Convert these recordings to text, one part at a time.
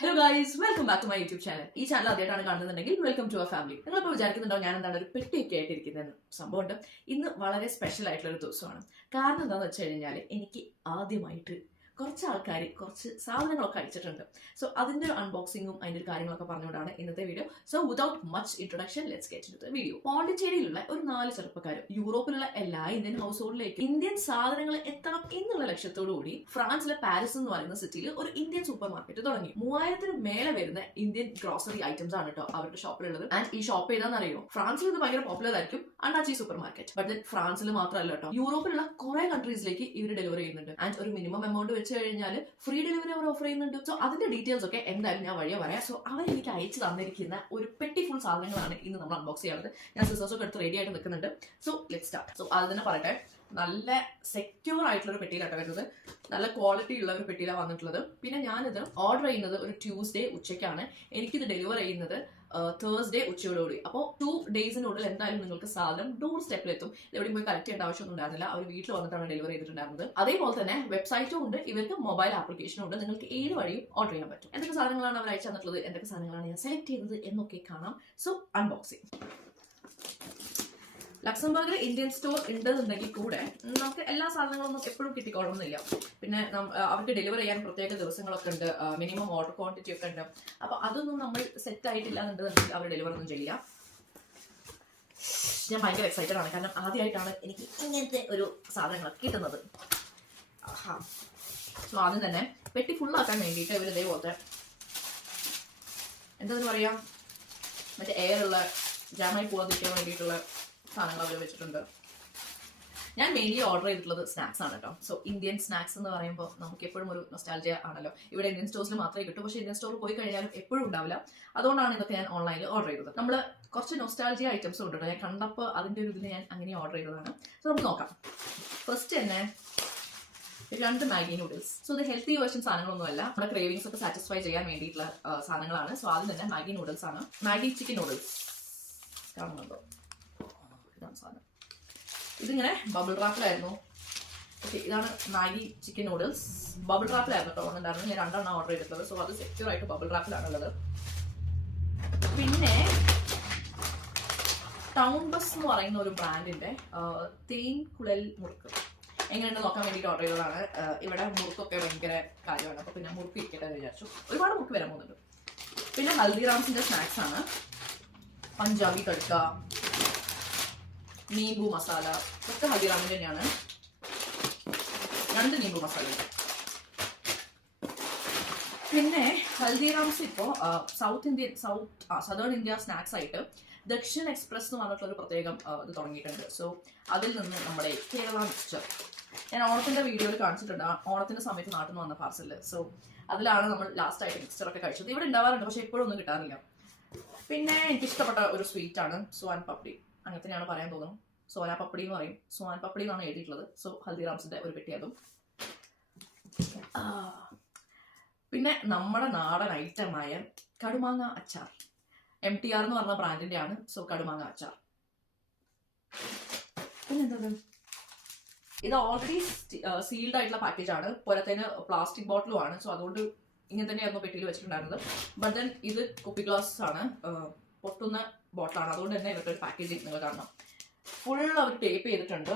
Hello guys, welcome back to my YouTube channel. ഈ channel ആദ്യമായിട്ടാണ് കാണുന്നുണ്ടെങ്കിൽ വെൽക്കം ടു അവർ ഫാമിലി. നിങ്ങളിപ്പോൾ വിചാരിക്കുന്നുണ്ടോ ഞാൻ എന്താണ് ഒരു പെട്ടിയൊക്കെ ആയിട്ടിരിക്കുന്നതെന്ന്? സംഭവമുണ്ട്. ഇന്ന് വളരെ സ്പെഷ്യൽ ആയിട്ടുള്ള ഒരു ദിവസമാണ്. കാരണം എന്താണെന്ന് വെച്ച് കഴിഞ്ഞാൽ എനിക്ക് ആദ്യമായിട്ട് കുറച്ച് ആൾക്കാർ കുറച്ച് സാധനങ്ങളൊക്കെ അയച്ചിട്ടുണ്ട്. സോ അതിൻ്റെ ഒരു അൺബോക്സിങ്ങും അതിൻ്റെ ഒരു കാര്യങ്ങളൊക്കെ പറഞ്ഞുകൊണ്ടാണ് ഇന്നത്തെ video. So without much introduction let's get into the video. പോണ്ടിച്ചേരിയിലുള്ള ഒരു 4 ചെറുപ്പക്കാരും യൂറോപ്പിലുള്ള എല്ലാ ഇന്ത്യൻ ഹൗസ് ഹോൾഡിലേക്ക് ഇന്ത്യൻ സാധനങ്ങൾ എത്തണം എന്നുള്ള ലക്ഷ്യത്തോടു കൂടി ഫ്രാൻസിലെ പാരീസ് എന്ന് പറയുന്ന സിറ്റിയിൽ ഒരു ഇന്ത്യൻ സൂപ്പർ മാർക്കറ്റ് തുടങ്ങി. 3000 മേലെ വരുന്ന ഇന്ത്യൻ ഗ്രോസറി ഐറ്റംസ് ആണ് കേട്ടോ അവരുടെ ഷോപ്പിലുള്ളത്. ആൻഡ് ഈ ഷോപ്പ് ഏതാണെന്ന് അറിയോ? ഫ്രാൻസിൽ ഇത് ഭയങ്കര പോപ്പുലർ ആയിരിക്കും, അണ്ണാച്ചി സൂപ്പർ മാർക്കറ്റ്. ബട്ട് ദെൻ ഫ്രാൻസിൽ മാത്രമല്ല കേട്ടോ, യൂറോപ്പിലുള്ള കുറെ കൺട്രീസിലേക്ക് ഇവർ ഡെലിവറി ചെയ്യുന്നുണ്ട്. ആൻഡ് ഒരു മിനിമം എമൗണ്ട് വെച്ച് കഴിഞ്ഞാൽ ഫ്രീ ഡെലിവറി അവർ ഓഫർ ചെയ്യുന്നുണ്ട്. സോ അതിന്റെ ഡീറ്റെയിൽസ് ഒക്കെ എന്തായാലും ഞാൻ വഴിയെ പറയാം. സോ അവർ എനിക്ക് അയച്ചു തന്നിരിക്കുന്ന ഒരു പെട്ടി ഫുൾ സാധനങ്ങളാണ് ഇന്ന് നമ്മൾ അൺബോക്സ് ചെയ്യാറുള്ളത്. ഞാൻ സിസേഴ്സ് ഒക്കെ എടുത്ത് റെഡി ആയിട്ട് നിൽക്കുന്നുണ്ട്. So let's start. സോ അത് തന്നെ പറയട്ടെ, നല്ല സെക്യൂർ ആയിട്ടുള്ള ഒരു പെട്ടിയിലാണ് വരുന്നത്. നല്ല ക്വാളിറ്റി ഉള്ള ഒരു പെട്ടിയിലാണ് വന്നിട്ടുള്ളത്. പിന്നെ ഞാനിത് ഓർഡർ ചെയ്യുന്നത് ഒരു ട്യൂസ്ഡേ ഉച്ചയ്ക്കാണ്. എനിക്കിത് ഡെലിവർ ചെയ്യുന്നത് തേഴ്സ്ഡേ ഉച്ചയോടുകൂടി. അപ്പോൾ 2 ഡേയ്സിനുള്ളിൽ എന്തായാലും നിങ്ങൾക്ക് സാധനം ഡോർ സ്റ്റെപ്പിലെത്തും. എവിടെയും പോയി കളക്ട് ചെയ്യേണ്ട ആവശ്യമൊന്നും ഉണ്ടായിരുന്നില്ല. അവർ വീട്ടിൽ വന്നിട്ടാണ് ഡെലിവറി ചെയ്തിട്ടുണ്ടായിരുന്നത്. അതേപോലെ തന്നെ വെബ്സൈറ്റും ഉണ്ട്, ഇവർക്ക് മൊബൈൽ ആപ്ലിക്കേഷനും ഉണ്ട്. നിങ്ങൾക്ക് ഏത് വഴിയും ഓർഡർ ചെയ്യാൻ പറ്റും. എന്തൊക്കെ സാധനങ്ങളാണ് അവർ അയച്ചു തന്നിട്ടുള്ളത്, എന്തൊക്കെ സാധനങ്ങളാണ് ഞാൻ സെലക്ട് ചെയ്തത് എന്നൊക്കെ കാണാം. So unboxing. ലക്സംബർഗിൽ ഇന്ത്യൻ സ്റ്റോർ ഉണ്ടെന്നുണ്ടെങ്കിൽ കൂടെ നമുക്ക് എല്ലാ സാധനങ്ങളൊന്നും എപ്പോഴും കിട്ടിക്കൊള്ളണമെന്നില്ല. പിന്നെ അവർക്ക് ഡെലിവറി ചെയ്യാൻ പ്രത്യേക ദിവസങ്ങളൊക്കെ ഉണ്ട്, മിനിമം ഓർഡർ ക്വാണ്ടിറ്റി ഒക്കെ ഉണ്ട്. അപ്പോൾ അതൊന്നും നമ്മൾ സെറ്റ് ആയിട്ടില്ല എന്നുണ്ടെങ്കിൽ അവർ ഡെലിവർ ഒന്നും ചെയ്യില്ല. ഞാൻ ഭയങ്കര എക്സൈറ്റഡ് ആണ്, കാരണം ആദ്യമായിട്ടാണ് എനിക്ക് ഇങ്ങനത്തെ ഒരു സാധനങ്ങളൊക്കെ കിട്ടുന്നത്. സോ ആദ്യം തന്നെ പെട്ടി ഫുള്ളാക്കാൻ വേണ്ടിയിട്ട് ഇവർ ഇതേപോലത്തെ എന്താ പറയാ, മറ്റേ എയറുള്ള ജാമായി പോകാതിരിക്കാൻ വേണ്ടിയിട്ടുള്ള സാധനങ്ങൾ അവർ വെച്ചിട്ടുണ്ട്. ഞാൻ മെയിൻലി ഓർഡർ ചെയ്തിട്ടുള്ളത് സ്നാക്സ് ആണ് കേട്ടോ. സോ ഇന്ത്യൻ സ്നാക്സ് എന്ന് പറയുമ്പോൾ നമുക്ക് എപ്പോഴും ഒരു നൊസ്റ്റാൾജിയ ആണല്ലോ. ഇവിടെ ഇന്ത്യൻ സ്റ്റോഴ്സിൽ മാത്രമേ കിട്ടൂ, പക്ഷേ ഇന്ത്യൻ സ്റ്റോറിൽ പോയി കഴിഞ്ഞാലും എപ്പോഴും ഉണ്ടാവില്ല. അതുകൊണ്ടാണ് ഇതൊക്കെ ഞാൻ ഓൺലൈനിൽ ഓർഡർ ചെയ്തത്. നമ്മൾ കുറച്ച് നൊസ്റ്റാൾജിയ ഐറ്റംസ് ഉണ്ട് കേട്ടോ. ഞാൻ കണ്ടപ്പോൾ അതിൻ്റെ ഒരു ഇതിൽ ഞാൻ അങ്ങനെ ഓർഡർ ചെയ്തതാണ്. സോ നമുക്ക് നോക്കാം. ഫസ്റ്റ് തന്നെ 2 മാഗി നൂഡിൽസ്. സോ ഇത് ഹെൽത്തി വേർഷൻ സാധനങ്ങളൊന്നുമല്ല, നമ്മുടെ ക്രേവിങ്സ് ഒക്കെ സാറ്റിസ്ഫൈ ചെയ്യാൻ വേണ്ടിയിട്ടുള്ള സാധനങ്ങളാണ്. സോ ആദ്യം തന്നെ മാഗി നൂഡിൽസ് ആണ്. മാഗി ചിക്കൻ നൂഡിൽസ് കാണുന്നുണ്ടോ? ഇതാണ് സാധനം. ഇതിങ്ങനെ ബബിൾ റാപ്പിലായിരുന്നു. ഓക്കെ, ഇതാണ് മാഗി ചിക്കൻ നൂഡിൽസ്. ബബിൾ റാപ്പിലായിരുന്നു കേട്ടോ ഉണ്ടായിരുന്നു. ഞാൻ 2 ഓർഡർ ചെയ്തിട്ടുള്ളത്. സോ അത് സെക്യൂർ ആയിട്ട് ബബിൾ റാപ്പിലാണുള്ളത്. പിന്നെ ടൗൺ ബസ് എന്ന് പറയുന്ന ഒരു ബ്രാൻഡിന്റെ തേൻ കുഴൽ മുറുക്ക് എങ്ങനെയുണ്ട് നോക്കാൻ വേണ്ടിയിട്ട് ഓർഡർ ചെയ്തതാണ്. ഇവിടെ മുറുക്കൊക്കെ ഭയങ്കര കാര്യമാണ്, അപ്പോൾ പിന്നെ മുറുക്ക് ഇരിക്കട്ടെ എന്ന് വിചാരിച്ചു. ഒരുപാട് മുറുക്ക് വരാൻ പോകുന്നുണ്ട്. പിന്നെ ഹൽദിറാംസിന്റെ സ്നാക്സ് ആണ്. പഞ്ചാബി തടുക്ക, നീമ്പു മസാല, ഇതൊക്കെ ഹൽദിറാമിന്റെ തന്നെയാണ്. 2 നീമ്പു മസാല ഉണ്ട്. പിന്നെ ഹൽദിറാംസ് ഇപ്പോൾ സദേൺ ഇന്ത്യ സ്നാക്സ് ആയിട്ട് ദക്ഷിൺ എക്സ്പ്രസ് എന്ന് പറഞ്ഞിട്ടുള്ള ഒരു പ്രത്യേകം ഇത് തുടങ്ങിയിട്ടുണ്ട്. സോ അതിൽ നിന്ന് നമ്മുടെ കേരള മിക്സ്ചർ ഞാൻ ഓണത്തിന്റെ വീഡിയോയിൽ കാണിച്ചിട്ടുണ്ട്. ഓണത്തിന്റെ സമയത്ത് നാട്ടിൽ നിന്ന് വന്ന പാർസല്. സോ അതിലാണ് നമ്മൾ ലാസ്റ്റ് ആയിട്ട് മിക്സ്ചറൊക്കെ കഴിച്ചത്. ഇവിടെ ഉണ്ടാവാറുണ്ട്, പക്ഷെ എപ്പോഴും ഒന്നും കിട്ടാറില്ല. പിന്നെ എനിക്കിഷ്ടപ്പെട്ട ഒരു സ്വീറ്റ് ആണ് സോൻ പപ്പടി. അങ്ങനെ തന്നെയാണ് പറയാൻ തോന്നുന്നു. സോന പപ്പടി എന്ന് പറയും, സോൻ പപ്പടി എന്നാണ് എഴുതിയിട്ടുള്ളത്. സോ ഹൽദിറാംസിന്റെ ഒരു പെട്ടി അതും. പിന്നെ നമ്മുടെ നാടൻ ഐറ്റമായ കടുമാങ്ങ അച്ചാർ. MTR എന്ന് പറഞ്ഞ ബ്രാൻഡിന്റെ ആണ്. സോ കടുമാങ്ങ അച്ചാർ. പിന്നെന്താ, ഇത് ഓൾറെഡി സീൽഡ് ആയിട്ടുള്ള പാക്കേജ് ആണ്. പോലത്തേന് പ്ലാസ്റ്റിക് ബോട്ടിലും ആണ്. സോ അതുകൊണ്ട് ഇങ്ങനെ തന്നെയായിരുന്നു പെട്ടിയിൽ വെച്ചിട്ടുണ്ടായിരുന്നത്. ബട്ട് ദെൻ ഇത് കുപ്പി ഗ്ലാസ് ആണ്, പൊട്ടുന്ന ബോട്ടിലാണ്. അതുകൊണ്ട് തന്നെ ഇവരുടെ ഒരു പാക്കേജിങ് നിങ്ങൾ കാണണം. ഫുൾ അവർ ടേപ്പ് ചെയ്തിട്ടുണ്ട്.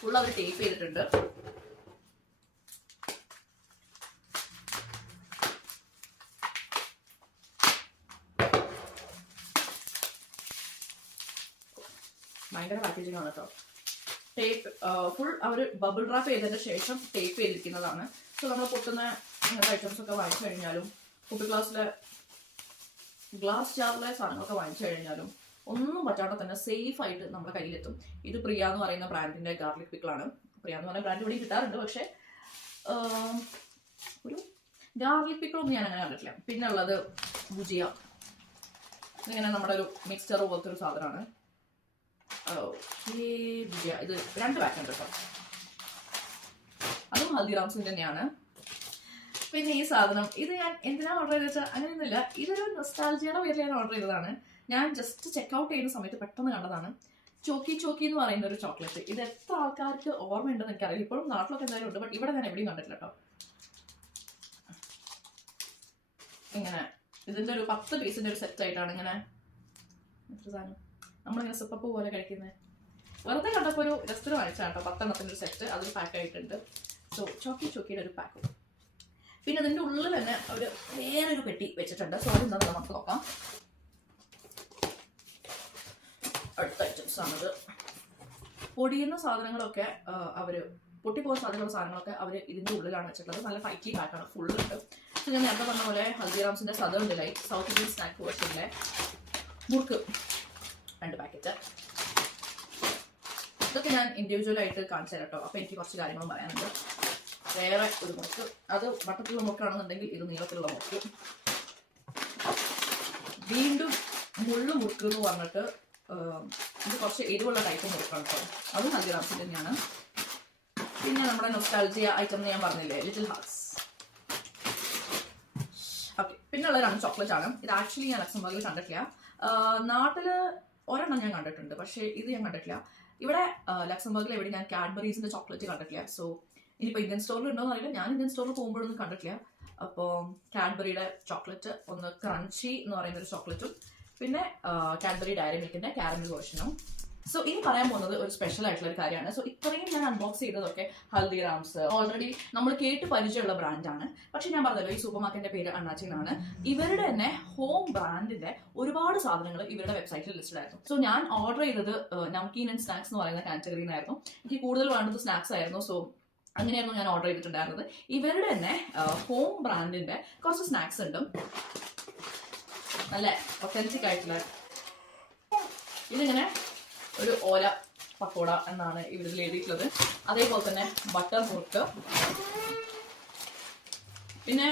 ഫുൾ അവർ ടേപ്പ് ചെയ്തിട്ടുണ്ട്. ഭയങ്കര പാക്കേജിങ് ആണ് കേട്ടോ. ടേപ്പ് ഫുൾ അവർ ബബിൾ റാപ്പ് ചെയ്തതിന് ശേഷം ടേപ്പ് ചെയ്തിരിക്കുന്നതാണ്. സോ നമ്മൾ പൊട്ടുന്ന ഇങ്ങനത്തെ ഐറ്റംസ് ഒക്കെ വാങ്ങിച്ചു കഴിഞ്ഞാലും, കുപ്പി ഗ്ലാസ് ജാറിലെ സാധനങ്ങളൊക്കെ വാങ്ങിച്ചു കഴിഞ്ഞാലും ഒന്നും പറ്റാതെ തന്നെ സേഫ് ആയിട്ട് നമ്മുടെ കയ്യിലെത്തും. ഇത് പ്രിയ എന്ന് പറയുന്ന ബ്രാൻഡിന്റെ ഗാർലിക് പിക്കിളാണ്. പ്രിയ എന്ന് പറയുന്ന ബ്രാൻഡ് ഇവിടെ കിട്ടാറുണ്ട്, പക്ഷെ ഒരു ഗാർലിക് പിക്കിളൊന്നും ഞാൻ അങ്ങനെ കണ്ടിട്ടില്ല. പിന്നെ ഉള്ളത് ഭുജിയ. ഇങ്ങനെ നമ്മുടെ ഒരു മിക്സ്ചർ പോലത്തെ ഒരു സാധനമാണ്. ഭുജിയ ഇത് 2 പാക്ക് ഉണ്ട് കേട്ടോ. അതും ഹൽദിറാംസിന്റെ തന്നെയാണ്. പിന്നെ ഈ സാധനം ഇത് ഞാൻ എന്തിനാണ് ഓർഡർ ചെയ്ത് വെച്ചാൽ അങ്ങനെയൊന്നുമില്ല, ഇതൊരു നൊസ്റ്റാൾജിയുടെ പേരിൽ ഞാൻ ഓർഡർ ചെയ്തതാണ്. ഞാൻ ജസ്റ്റ് ചെക്ക്ഔട്ട് ചെയ്യുന്ന സമയത്ത് പെട്ടെന്ന് കണ്ടതാണ്. ചോക്കി എന്ന് പറയുന്ന ഒരു ചോക്ലേറ്റ്. ഇത് എത്ര ആൾക്കാർക്ക് ഓർമ്മയുണ്ടെന്ന് എനിക്കറിയില്ല. ഇപ്പോഴും നാട്ടിലൊക്കെ എന്തായാലും ഉണ്ട്, ബട്ട് ഇവിടെ ഞാൻ എവിടെയും കണ്ടിട്ടില്ല കേട്ടോ. ഇങ്ങനെ ഇതിൻ്റെ ഒരു 10 പീസിൻ്റെ ഒരു സെറ്റായിട്ടാണ് ഇങ്ങനെ സാധനം നമ്മളിങ്ങനെ സിപ്പപ്പ് പോലെ കഴിക്കുന്നത്. വെറുതെ കണ്ടപ്പോൾ ഒരു ജസ്റ്റ് ഒരു വാങ്ങിച്ചാണ് കേട്ടോ 10 എണ്ണത്തിൻ്റെ ഒരു സെറ്റ്, അതൊരു പാക്ക് ആയിട്ടുണ്ട്. സോ ചോക്കിയുടെ ഒരു പാക്ക്. പിന്നെ അതിൻ്റെ ഉള്ളിൽ തന്നെ ഒരു വേറൊരു പെട്ടി വെച്ചിട്ടുണ്ട്. സോ അതെന്താണെന്ന് നമുക്ക് നോക്കാം. അടുത്ത ഐറ്റംസ് ആണത്. പൊടിയുന്ന സാധനങ്ങളൊക്കെ പൊട്ടിപ്പോകുന്ന സാധനങ്ങളൊക്കെ അവർ ഇതിൻ്റെ ഉള്ളിലാണ് വെച്ചിട്ടുള്ളത്. നല്ല ടൈറ്റ്ലി പാക്കാണ്, ഫുള്ളുണ്ട്. സോ ഞാൻ നേരത്തെ പറഞ്ഞ പോലെ ഹൽദിറാംസിൻ്റെ southern delight south Indian snack വേർഷനിലെ മുറുക്ക് 2 പാക്കറ്റ്. ഇതൊക്കെ ഞാൻ ഇൻഡിവിജ്വലായിട്ട് കാണിച്ചു തരാം കേട്ടോ. അപ്പോൾ എനിക്ക് കുറച്ച് കാര്യങ്ങളും പറയാനുണ്ട്. വേറെ ഒരു മുറുക്ക്, അത് വട്ടത്തിലുള്ള മുറുക്കാണെന്നുണ്ടെങ്കിൽ ഇത് നീളത്തിലുള്ള മുറുക്ക്. വീണ്ടും മുള്ളു മുറുക്ക് എന്ന് പറഞ്ഞിട്ട് ഇത് കുറച്ച് എരിവുള്ള ടൈപ്പ് മുറുക്കാണ് കേട്ടോ. അതും ഹൽദിറാംസിൻ്റെ തന്നെയാണ്. പിന്നെ നമ്മുടെ നൊസ്റ്റാൾജിയ ഐറ്റം എന്ന് ഞാൻ പറഞ്ഞില്ലേ, ലിറ്റിൽ ഹാർട്സ്. ഓക്കെ, പിന്നെ ഉള്ള 2 ചോക്ലേറ്റ് ആണ്. ഇത് ആക്ച്വലി ഞാൻ ലക്സംബർഗിൽ കണ്ടിട്ടില്ല. നാട്ടിൽ ഒരെണ്ണം ഞാൻ കണ്ടിട്ടുണ്ട്, പക്ഷേ ഇത് ഞാൻ കണ്ടിട്ടില്ല. ഇവിടെ ലക്സംബർഗിൽ എവിടെ ഞാൻ കാഡ്ബറീസിന്റെ ചോക്ലേറ്റ് കണ്ടിട്ടില്ല. സോ ഇനിയിപ്പോൾ ഇന്ത്യൻ സ്റ്റോറിൽ ഉണ്ടോ എന്നറിയില്ല. ഞാൻ ഇന്ത്യൻ സ്റ്റോറിൽ പോകുമ്പോഴൊന്നും കണ്ടിട്ടില്ല. അപ്പോൾ കാഡ്ബറിയുടെ ചോക്ലേറ്റ്, ഒന്ന് ക്രഞ്ചി എന്ന് പറയുന്ന ഒരു ചോക്ലേറ്റും പിന്നെ കാഡ്ബറി ഡയറി മിൽക്കിന്റെ കാരമൽ വേർഷനും. സോ ഇനി പറയാൻ പോകുന്നത് ഒരു സ്പെഷ്യൽ ആയിട്ടുള്ള ഒരു കാര്യമാണ്. സോ ഇത്രയും ഞാൻ അൺബോക്സ് ചെയ്തതൊക്കെ ഹൽദിറാംസ് ഓൾറെഡി നമ്മൾ കേട്ട് പരിചയമുള്ള ബ്രാൻഡാണ്. പക്ഷെ ഞാൻ പറഞ്ഞല്ലോ ഈ സൂപ്പർ മാർക്കറ്റിന്റെ പേര് അണ്ണാച്ചി എന്നാണ്. ഇവരുടെ തന്നെ ഹോം ബ്രാൻഡിന്റെ ഒരുപാട് സാധനങ്ങൾ ഇവരുടെ വെബ്സൈറ്റിൽ ലിസ്റ്റഡ് ആയിരുന്നു. സോ ഞാൻ ഓർഡർ ചെയ്തത് നംകീൻ ആൻഡ് സ്നാക്സ് എന്ന് പറയുന്ന കാറ്റഗറിയിൽ നിന്നായിരുന്നു. എനിക്ക് കൂടുതൽ വേണ്ടത് സ്നാക്സ് ആയിരുന്നു. സോ അങ്ങനെയായിരുന്നു ഞാൻ ഓർഡർ ചെയ്തിട്ടുണ്ടായിരുന്നത്. ഇവരുടെ തന്നെ ഹോം ബ്രാൻഡിന്റെ കുറച്ച് സ്നാക്സ് ഉണ്ട്, നല്ല ഒത്തന്റിക് ആയിട്ടുള്ള. ഇതിങ്ങനെ ഒരു ഓല പക്കോട എന്നാണ് ഇവരിൽ എഴുതിയിട്ടുള്ളത്. അതേപോലെ തന്നെ ബട്ടർ മുറുക്ക്. പിന്നെ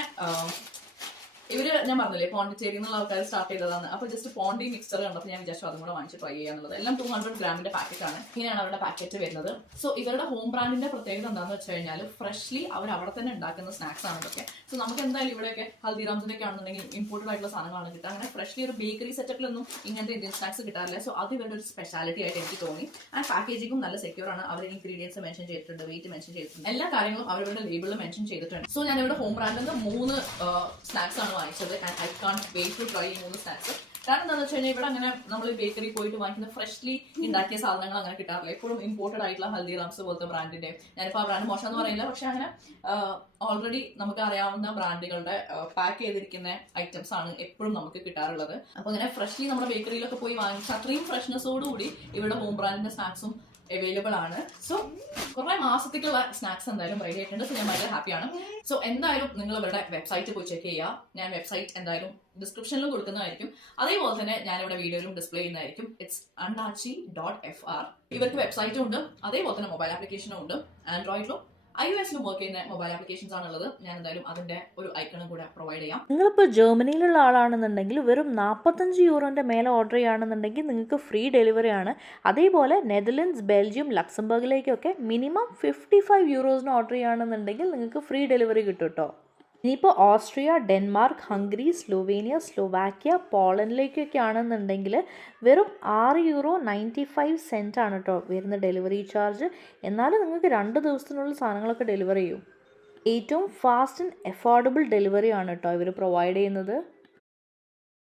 ഇവര് ഞാൻ പറഞ്ഞില്ലേ പോണ്ടിച്ചേരി എന്നുള്ള ആൾക്കാർ സ്റ്റാർട്ട് ചെയ്തതാണ്. അപ്പോൾ ജസ്റ്റ് പോണ്ടി മിക്സർ കണ്ടപ്പോൾ ഞാൻ വിചാരിച്ചു അതും കൂടെ വാങ്ങിച്ച് ട്രൈ ചെയ്യാന്നുള്ളത്. എല്ലാം 200 ഗ്രാമിന്റെ പാക്കറ്റ് ആണ്. ഇങ്ങനെയാണ് അവരുടെ പാക്കറ്റ് വരുന്നത്. സോ ഇവരുടെ ഹോം ബ്രാൻഡിന്റെ പ്രത്യേകത എന്താണെന്ന് വെച്ച് കഴിഞ്ഞാൽ ഫ്രഷ്ലി അവർ അവിടെ തന്നെ ഉണ്ടാക്കുന്ന സ്നാക്സ് ആണ് ഇതൊക്കെ. സോ നമുക്ക് എന്തായാലും ഇവിടെയൊക്കെ ഹൽദിറാംസിനൊക്കെ ആണെന്നുണ്ടെങ്കിൽ ഇമ്പോർട്ടഡ് ആയിട്ടുള്ള സാധനങ്ങളാണ് കിട്ടുക. അങ്ങനെ ഫ്രഷ്ലി ഒരു ബേക്കറി സെറ്റപ്പിലൊന്നും ഇങ്ങനത്തെ ഇന്ത്യൻ സ്നാക്സ് കിട്ടാറില്ല. സോ അത് ഇവരുടെ ഒരു സ്പെഷ്യാലിറ്റി ആയിട്ട് എനിക്ക് തോന്നി. ആൻഡ് പാക്കേജിങ്ങും നല്ല സെക്യൂർ ആണ്. അവർ ഇൻഗ്രീഡിയൻസ് മെൻഷൻ ചെയ്തിട്ടുണ്ട്, വെയിറ്റ് മെൻഷൻ ചെയ്തിട്ടുണ്ട്, എല്ലാ കാര്യങ്ങളും അവരുടെ ലേബിളിൽ മെൻഷൻ ചെയ്തിട്ടുണ്ട്. സോ ഞാൻ ഇവിടെ ഹോം ബ്രാൻഡിൽ നിന്ന് 3 സ്നാക്സ് ആണ് വാങ്ങിച്ചത്. And I can't wait to try 3 snacks. കാരണം എന്താണെന്ന് വെച്ച് കഴിഞ്ഞാൽ ഇവിടെ അങ്ങനെ നമ്മൾ ബേക്കറി പോയിട്ട് വാങ്ങിക്കുന്ന ഫ്രഷ്ലി ഉണ്ടാക്കിയ സാധനങ്ങൾ അങ്ങനെ കിട്ടാറില്ല. എപ്പോഴും ഇമ്പോർട്ടഡ് ആയിട്ടുള്ള ഹൽദിറാംസ് പോലത്തെ ബ്രാൻഡിന്റെ, ഞാനിപ്പോൾ ആ ബ്രാൻഡ് മോശം എന്ന് പറയില്ല, പക്ഷെ അങ്ങനെ ഓൾറെഡി നമുക്ക് അറിയാവുന്ന ബ്രാൻഡുകളുടെ പാക്ക് ചെയ്തിരിക്കുന്ന ഐറ്റംസ് ആണ് എപ്പോഴും നമുക്ക് കിട്ടാറുള്ളത്. അപ്പോൾ അങ്ങനെ ഫ്രഷ്ലി നമ്മുടെ ബേക്കറിയിലൊക്കെ പോയി വാങ്ങിച്ച അത്രയും ഫ്രഷ്നെസ്സോടുകൂടി ഇവിടെ ഹോം ബ്രാൻഡിന്റെ സ്നാക്സും അവൈലബിൾ ആണ്. സോ കുറെ മാസത്തേക്കുള്ള സ്നാക്സ് എന്തായാലും റെഡി ആയിട്ടുണ്ട്. സോ ഞാൻ വളരെ ഹാപ്പിയാണ്. സോ എന്തായാലും നിങ്ങൾ ഇവരുടെ വെബ്സൈറ്റ് പോയി ചെക്ക് ചെയ്യുക. ഞാൻ വെബ്സൈറ്റ് എന്തായാലും ഡിസ്ക്രിപ്ഷനിലും കൊടുക്കുന്നതായിരിക്കും. അതേപോലെ തന്നെ ഞാനിവിടെ വീഡിയോയിലും ഡിസ്പ്ലേ ചെയ്യുന്നതായിരിക്കും. It's annachi.fr. ഇവർക്ക് വെബ്സൈറ്റും ഉണ്ട്, അതേപോലെ തന്നെ മൊബൈൽ ആപ്ലിക്കേഷനും ഉണ്ട്. ആൻഡ്രോയിഡിലും iOS-ലും വർക്ക് ചെയ്യുന്ന മൊബൈൽ ആപ്ലിക്കേഷൻസ് ആണുള്ളത്. ഞാൻ എന്തായാലും അതിന്റെ ഒരു ഐക്കണും കൂടെ പ്രൊവൈഡ് ചെയ്യാം. നിങ്ങളിപ്പോൾ ജർമ്മനിയിലുള്ള ആളാണെന്നുണ്ടെങ്കിൽ വെറും 45 യൂറോൻ്റെ മേലെ ഓർഡർ ചെയ്യുകയാണെന്നുണ്ടെങ്കിൽ നിങ്ങൾക്ക് ഫ്രീ ഡെലിവറി ആണ്. അതേപോലെ നെതർലൻഡ്സ്, ബെൽജിയം, ലക്സംബർഗിലേക്കൊക്കെ മിനിമം 55 യൂറോസിന് ഓർഡർ ചെയ്യുകയാണെന്നുണ്ടെങ്കിൽ നിങ്ങൾക്ക് ഫ്രീ ഡെലിവറി കിട്ടും കേട്ടോ. ഇനിയിപ്പോൾ Austria, Denmark, Hungary, Slovenia, Slovakia, പോളണ്ടിലേക്കൊക്കെ ആണെന്നുണ്ടെങ്കിൽ വെറും €6.95 ആണ് കേട്ടോ വരുന്ന ഡെലിവറി ചാർജ്. എന്നാലും നിങ്ങൾക്ക് 2 ദിവസത്തിനുള്ളിൽ സാധനങ്ങളൊക്കെ ഡെലിവർ ചെയ്യും. ഏറ്റവും ഫാസ്റ്റ് ആൻഡ് അഫോർഡബിൾ ഡെലിവറി ആണ് കേട്ടോ ഇവർ പ്രൊവൈഡ് ചെയ്യുന്നത്.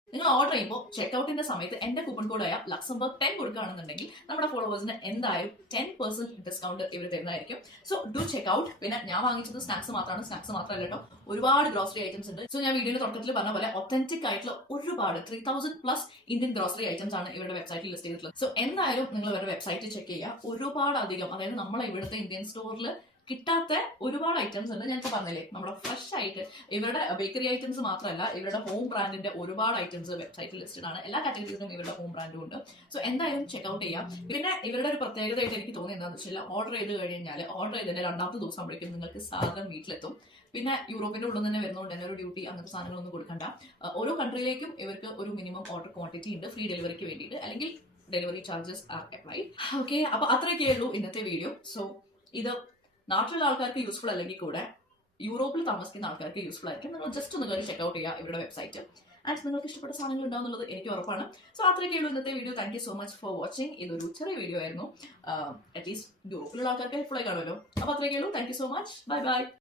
നിങ്ങൾ ഓർഡർ ചെയ്യുമ്പോൾ ചെക്ക്ഔട്ടിന്റെ സമയത്ത് എന്റെ കൂപ്പൺ കോഡായ ലക്സംബർഗ് 10 കൊടുക്കുകയാണെന്നുണ്ടെങ്കിൽ നമ്മുടെ ഫോളോവേഴ്സിന് എന്തായാലും 10% ഡിസ്കൗണ്ട് ഇവർ തരുന്നതായിരിക്കും. So do check out. പിന്നെ ഞാൻ വാങ്ങിച്ചത് സ്നാക്സ് മാത്രമാണ്. സ്നാക്സ് മാത്രമല്ല കേട്ടോ, ഒരുപാട് ഗ്രോസറി ഐറ്റംസ് ഉണ്ട്. സോ ഞാൻ വീഡിയോയുടെ തുടക്കത്തിൽ പറഞ്ഞ പോലെ ഒത്തന്റിക് ആയിട്ടുള്ള ഒരുപാട് 3000+ ഇന്ത്യൻ ഗ്രോസറി ഐറ്റംസ് ആണ് ഇവരുടെ വെബ്സൈറ്റിൽ ലിസ്റ്റ് ചെയ്തിട്ടുള്ളത്. സോ എന്തായാലും നിങ്ങൾ ഇവരുടെ വെബ്സൈറ്റ് ചെക്ക് ചെയ്യുക. ഒരുപാട് അധികം, അതായത് നമ്മളെ ഇവിടുത്തെ ഇന്ത്യൻ സ്റ്റോറിൽ കിട്ടാത്ത ഒരുപാട് ഐറ്റംസ് ഉണ്ട്. ഞാനിപ്പോൾ പറഞ്ഞില്ലേ, നമ്മുടെ ഫ്രഷ് ആയിട്ട് ഇവരുടെ ബേക്കറി ഐറ്റംസ് മാത്രമല്ല, ഇവരുടെ ഹോം ബ്രാൻഡിന്റെ ഒരുപാട് ഐറ്റംസ് വെബ്സൈറ്റിൽ ലിസ്റ്റഡ് ആണ്. എല്ലാ കാറ്റഗറീസിലും ഇവരുടെ ഹോം ബ്രാൻഡും ഉണ്ട്. സോ എന്തായാലും ചെക്ക്ഔട്ട് ചെയ്യാം. പിന്നെ ഇവരുടെ ഒരു പ്രത്യേകതയായിട്ട് എനിക്ക് തോന്നി എന്താണെന്ന് വെച്ചാൽ, ഓർഡർ ചെയ്ത് കഴിഞ്ഞാൽ ഓർഡർ ചെയ്തതിന്റെ 2ാമത്തെ ദിവസം ആകുമ്പോഴേക്കും നിങ്ങൾക്ക് സാധനം വീട്ടിലെത്തും. പിന്നെ യൂറോപ്പിന്റെ ഉള്ളിൽ തന്നെ വരുന്നതുകൊണ്ട് തന്നെ ഒരു ഡ്യൂട്ടി അങ്ങനത്തെ സാധനങ്ങളൊന്നും കൊടുക്കണ്ട. ഓരോ കൺട്രിയിലേക്കും ഇവർക്ക് ഒരു മിനിമം ഓർഡർ ക്വാണ്ടിറ്റി ഉണ്ട് ഫ്രീ ഡെലിവറിക്ക് വേണ്ടിയിട്ട്, അല്ലെങ്കിൽ delivery charges are applied. Okay, അപ്പോൾ അത്രയൊക്കെ ഉള്ളൂ ഇന്നത്തെ വീഡിയോ. സോ ഇത് നാട്ടിലുള്ള ആൾക്കാർക്ക് യൂസ്ഫുൾ അല്ലെങ്കിൽ കൂടെ യൂറോപ്പിൽ താമസിക്കുന്ന ആൾക്കാർക്ക് യൂസ്ഫുൾ ആയിരിക്കും. നിങ്ങൾ ജസ്റ്റ് ഒന്ന് കയറി ചെക്ക്ഔട്ട് ചെയ്യുക ഇവരുടെ വെബ്സൈറ്റ്. ആൻഡ് നിങ്ങൾക്ക് ഇഷ്ടപ്പെട്ട സാധനങ്ങൾ ഉണ്ടാവുന്നുള്ളത് എനിക്ക് ഉറപ്പാണ്. സോ അത്രയൊക്കെ ഉള്ളൂ ഇന്നത്തെ video. Thank you so much for watching. ഇതൊരു ചെറിയ വീഡിയോ ആയിരുന്നു. അറ്റ്ലീസ്റ്റ് യൂറോപ്പിലുള്ള ആൾക്കാർക്ക് ഹെൽപ്ഫുൾ ആയി കാണുമല്ലോ. അപ്പോൾ അത്രയൊക്കെ ഉള്ളൂ. Thank you so much. Bye bye.